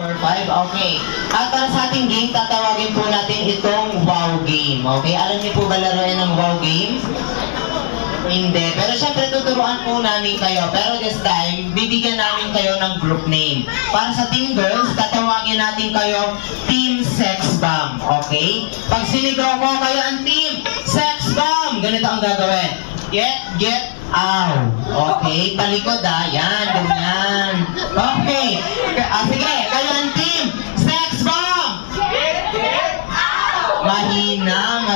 4-5, okay. At para sa ating game, tatawagin po natin itong wow game. Okay, alam niyo po ba laruin ng wow game? Hindi. Pero syempre tuturuan po namin kayo. Pero this time, bibigyan namin kayo ng group name. Para sa team girls, tatawagin natin kayo Team Sex Bomb. Okay? Pag sinigaw ko kayo ang Team Sex Bomb, ganito ang gagawin. Get out. Okay? Talikod yan. Ganyan. Okay. Sige. Kayo ang Team Sex Bomb. Get out. Mahina.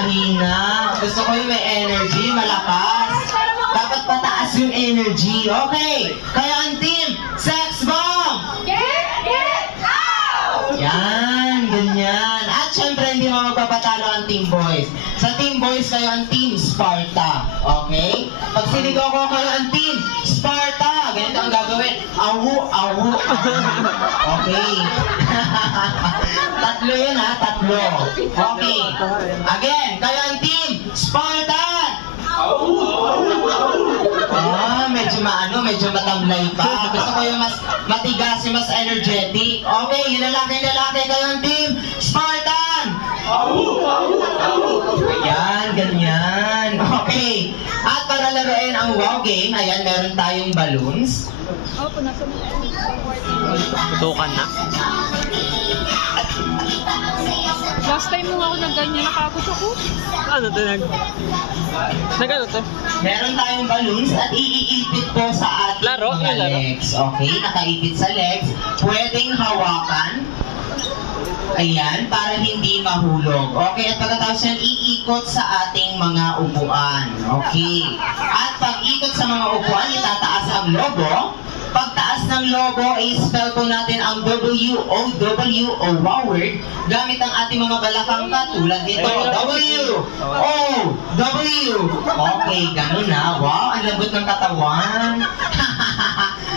Gusto ko yung may energy, malakas. Dapat pataas yung energy. Okay. Kaya ang Team Sex Bomb. Get out. Yan. Ganyan. At syempre, hindi mo magpapatalo ang Team Boys. Sa Team Boys, kayo ang Team Sparta. Okay? Pag sinigaw ko kayo ang Team Sparta, ganito ang gagawin. Awu. Okay. Tatlo yun ha, tatlo. Okay. Again, kayo ang Team Spartan. Medyo matamlay pa. Gusto ko yung mas matigas, yung mas energetic. Okay, yung lalaki, kayo ang Team Spartan. Ayan, ganyan. Okay. At para laruin ang wow game, ayan, meron tayong balloons. Tutukan na. Last time nung ako nag-ganyan, nakakot ako. Ano to? Nagano to? Meron tayong balloons at iiipit po sa ating Laro? mga Laro? legs. Okay, nakaipit sa legs. Pwedeng hawakan. Ayan, para hindi mahulog. Okay, at pagkatapos yan, iikot sa ating mga upuan. Okay. At pag ikot sa mga upuan, itataas ang logo. Pagtaas ng logo, i-spell po natin ang W-O-W o wow word gamit ang ating mga balakang katulad dito. W-O-W. Okay, ganun na. Wow, ang lambot ng katawan.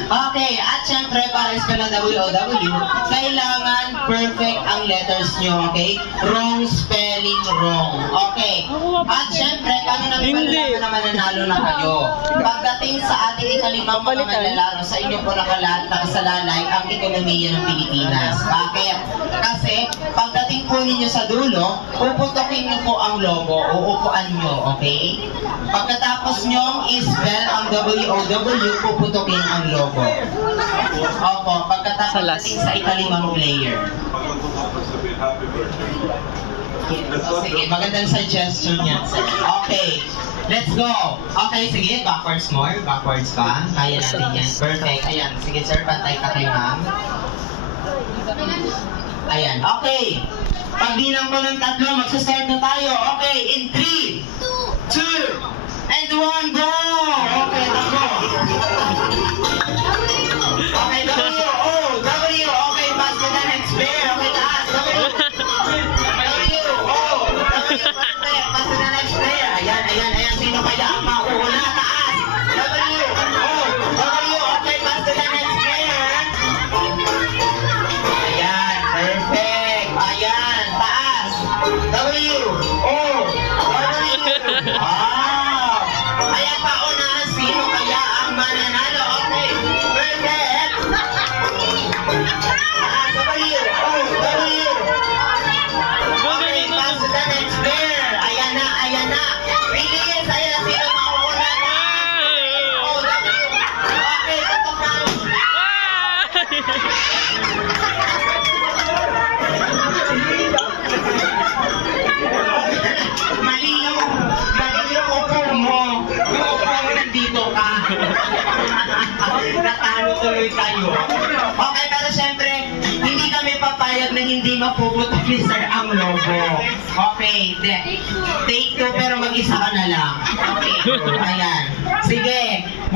Okay, at syempre, para i-spell ang W-O-W, kailangan perfect ang letters nyo, okay? Wrong spelling, wrong. Okay. At syempre, paano namin malalaman na mananalo na kayo? Pagdating sa ating ikalimang mga manlalaro, sa inyo po nakasalalay ang ekonomiya ng Pilipinas. Bakit? Kasi, pagdating po ninyo sa dulo, puputokin nyo po ang logo, uupuan nyo, okay? Pagkatapos nyo i-spell ang W-O-W, puputokin ang logo. Opo, pagkatapos natin sa ikalimang player. Sige, magandang suggestion yan, sir. Okay, let's go. Okay, sige, backwards more. Backwards pa. Kaya natin yan. Perfect. Ayan, sige sir, pantay ka kay ma'am. Ayan, okay. Pagbilang ko ng tatlo, magsastart na tayo. Okay, in 3, 2, and 1, go! Okay, takbo. Okay, W, okay, pass to the next player. Okay, taas, W, pass to the next player. Ayan, sino kaya ang mauuna? Taas, W, okay, pass to the next player. Ayan, perfect. Ayan, taas, W. Ayan, paunahan, sino kaya ang mananalo? Okay, perfect. Taas, W. Okay, pass to the next player. Ayan na. Bilis, ayan, sino mauuna na? W. Okay, patok na. Mali yung upo mo. Yung upo mo nandito ka. Natalo tuloy kayo. Okay, pero syempre, hindi kami papayag na hindi mapuputok ni sir ang logo. Okay, take two pero mag-isa ka na lang. Okay, ayan. Sige,